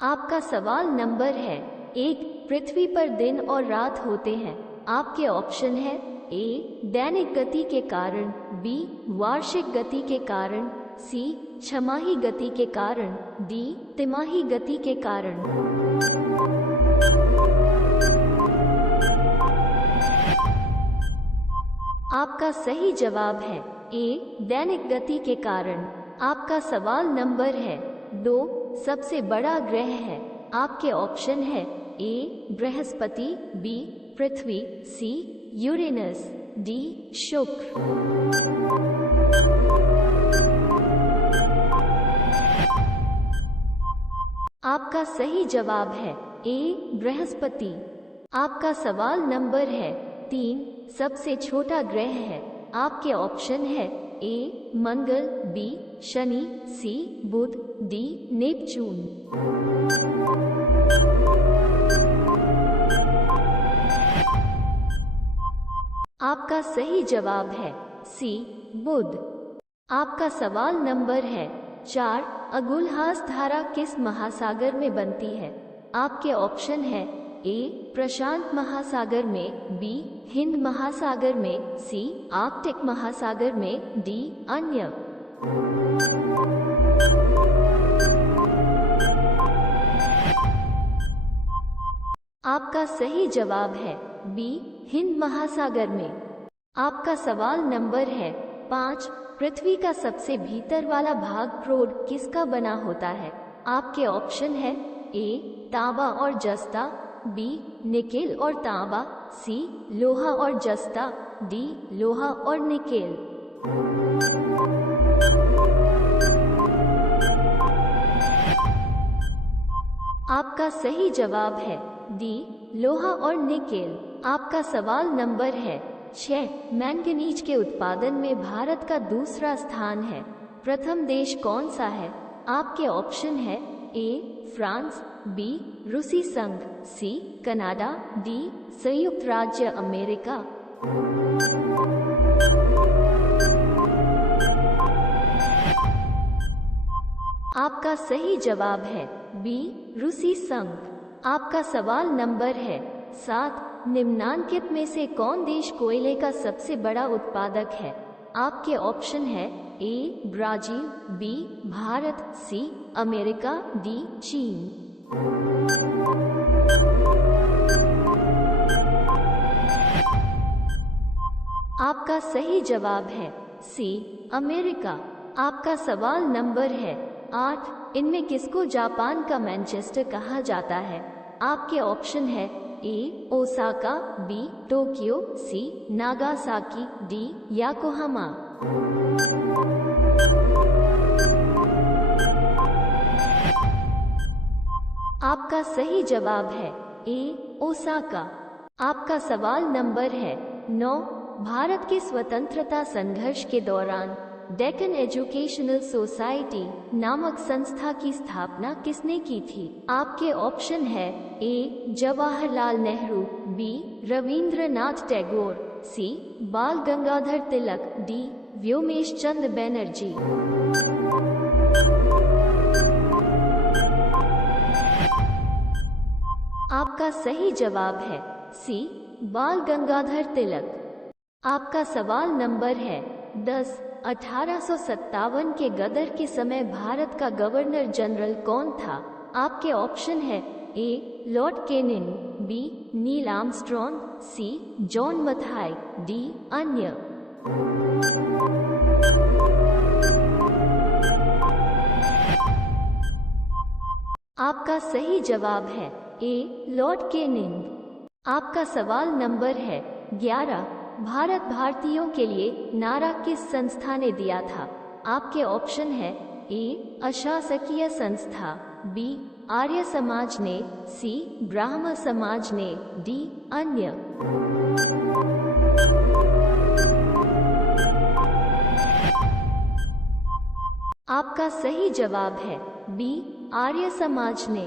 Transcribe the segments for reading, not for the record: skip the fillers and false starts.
आपका सवाल नंबर है 1। पृथ्वी पर दिन और रात होते हैं। आपके ऑप्शन है ए दैनिक गति के कारण, बी वार्षिक गति के कारण, सी छमाही गति के कारण, डी तिमाही गति के कारण। आपका सही जवाब है ए दैनिक गति के कारण। आपका सवाल नंबर है 2। सबसे बड़ा ग्रह है। आपके ऑप्शन है ए बृहस्पति, बी पृथ्वी, सी यूरेनस, डी शुक्र। आपका सही जवाब है ए बृहस्पति। आपका सवाल नंबर है 3। सबसे छोटा ग्रह है। आपके ऑप्शन है ए मंगल, बी शनि, सी बुध, डी नेपच्यून। आपका सही जवाब है सी बुध। आपका सवाल नंबर है 4। अगुलहास धारा किस महासागर में बनती है। आपके ऑप्शन है ए प्रशांत महासागर में, बी हिंद महासागर में, सी आर्कटिक महासागर में, डी अन्य। आपका सही जवाब है बी हिंद महासागर में। आपका सवाल नंबर है 5। पृथ्वी का सबसे भीतर वाला भाग प्रोड किसका बना होता है। आपके ऑप्शन है ए तांबा और जस्ता, बी निकेल और तांबा, सी लोहा और जस्ता, डी लोहा और निकेल। आपका सही जवाब है डी लोहा और निकेल। आपका सवाल नंबर है 6। मैंगनीज के उत्पादन में भारत का दूसरा स्थान है। प्रथम देश कौन सा है। आपके ऑप्शन है ए फ्रांस, बी रूसी संघ, सी कनाडा, डी संयुक्त राज्य अमेरिका। आपका सही जवाब है बी रूसी संघ। आपका सवाल नंबर है 7। निम्नांकित में से कौन देश कोयले का सबसे बड़ा उत्पादक है। आपके ऑप्शन है A Brazil, B Bharat, C America, D चीन। आपका सही जवाब है सी अमेरिका। आपका सवाल नंबर है 8। इनमें किसको जापान का मैनचेस्टर कहा जाता है। आपके ऑप्शन है ए ओसाका, बी टोक्यो, सी नागासाकी, डी याकोहामा। आपका सही जवाब है ए ओसाका। आपका सवाल नंबर है 9। भारत के स्वतंत्रता संघर्ष के दौरान डेक्कन एजुकेशनल सोसाइटी नामक संस्था की स्थापना किसने की थी। आपके ऑप्शन है ए जवाहरलाल नेहरू, बी रविंद्रनाथ टैगोर, सी बाल गंगाधर तिलक, डी व्योमेश चंद्र बैनर्जी। आपका सही जवाब है सी बाल गंगाधर तिलक। आपका सवाल नंबर है 10। 1857 के गदर के समय भारत का गवर्नर जनरल कौन था। आपके ऑप्शन है A Lord Canning, B Neil Armstrong, C John Mathai, D अन्य। आपका सही जवाब है ए लॉर्ड केनिंग। आपका सवाल नंबर है 11। भारत भारतीयों के लिए नारा किस संस्था ने दिया था। आपके ऑप्शन है ए अशासकीय संस्था, बी आर्य समाज ने, सी ब्राह्म समाज ने, डी अन्य। आपका सही जवाब है बी आर्य समाज ने।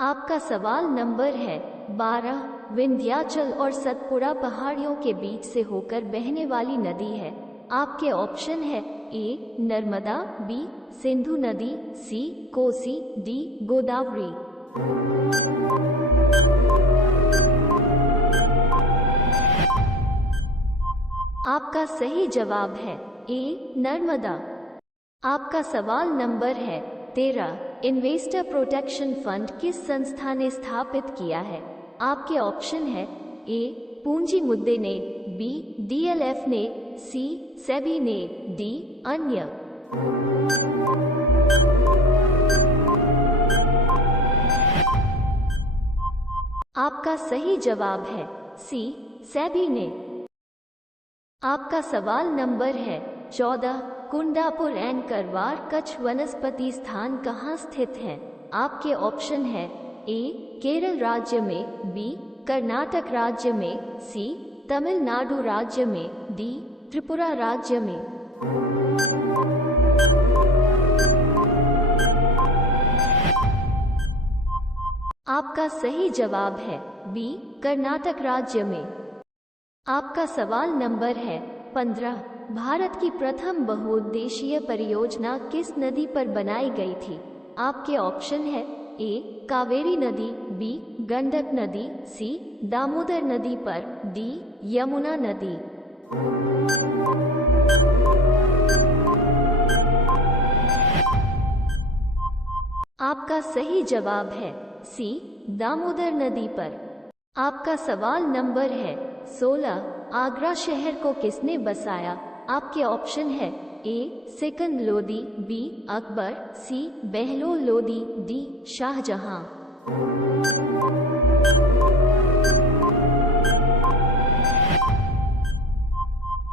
आपका सवाल नंबर है 12। विंध्याचल और सतपुड़ा पहाड़ियों के बीच से होकर बहने वाली नदी है। आपके ऑप्शन है ए नर्मदा, बी सिंधु नदी, सी कोसी, डी गोदावरी। आपका सही जवाब है ए नर्मदा। आपका सवाल नंबर है 13। इन्वेस्टर प्रोटेक्शन फंड किस संस्था ने स्थापित किया है? आपके ऑप्शन है ए पूंजी मुद्दे ने, बी डीएलएफ ने, सी सेबी ने, डी अन्य। आपका सही जवाब है सी सेबी ने। आपका सवाल नंबर है 14। कुंडापुर एंड करवार कच्छ वनस्पति स्थान कहाँ स्थित है? आपके ऑप्शन है ए केरल राज्य में, बी कर्नाटक राज्य में, सी तमिलनाडु राज्य में, डी त्रिपुरा राज्य में। आपका सही जवाब है बी कर्नाटक राज्य में। आपका सवाल नंबर है 15। भारत की प्रथम बहुउद्देशीय परियोजना किस नदी पर बनाई गई थी? आपके ऑप्शन है ए कावेरी नदी, बी गंडक नदी, सी दामोदर नदी पर, डी यमुना नदी। आपका सही जवाब है सी दामोदर नदी पर। आपका सवाल नंबर है 16। आगरा शहर को किसने बसाया? आपके ऑप्शन है ए सिकंद लोदी, बी अकबर, सी बहलोल लोदी, डी शाहजहां।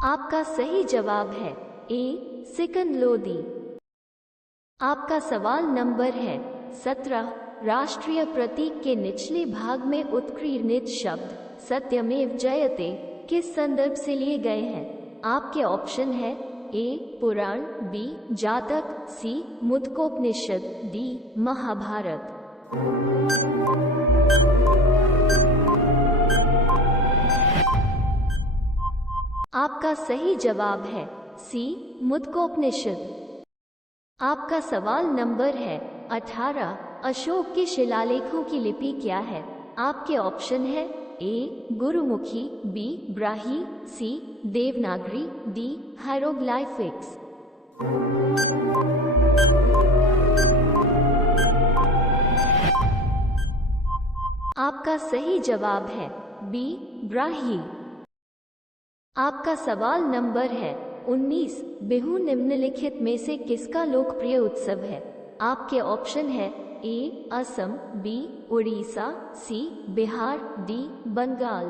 आपका सही जवाब है ए सिकंद लोदी। आपका सवाल नंबर है 17। राष्ट्रीय प्रतीक के निचले भाग में उत्कीर्णित शब्द सत्यमेव जयते किस संदर्भ से लिए गए हैं? आपके ऑप्शन है ए पुराण, बी जातक, सी मुद्गोपनिषद, डी महाभारत। आपका सही जवाब है सी मुद्गोपनिषद। आपका सवाल नंबर है 18। अशोक के शिलालेखों की लिपि क्या है? आपके ऑप्शन है ए गुरुमुखी, बी ब्राही, सी देवनागरी, डी हायरोग्लाइफिक्स। आपका सही जवाब है बी ब्राही। आपका सवाल नंबर है 19। बिहू निम्नलिखित में से किसका लोकप्रिय उत्सव है? आपके ऑप्शन है ए असम, बी उड़ीसा, सी बिहार, डी बंगाल।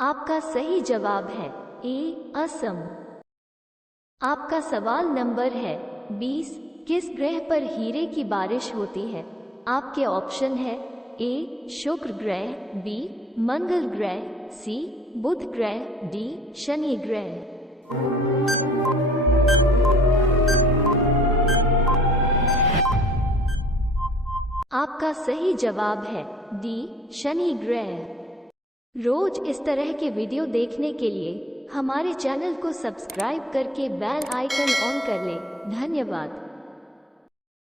आपका सही जवाब है ए असम। आपका सवाल नंबर है 20। किस ग्रह पर हीरे की बारिश होती है? आपके ऑप्शन है ए शुक्र ग्रह, बी मंगल ग्रह, सी बुध ग्रह, डी शनि ग्रह। आपका सही जवाब है डी शनि ग्रह। रोज इस तरह के वीडियो देखने के लिए हमारे चैनल को सब्सक्राइब करके बेल आइकन ऑन कर लें। धन्यवाद।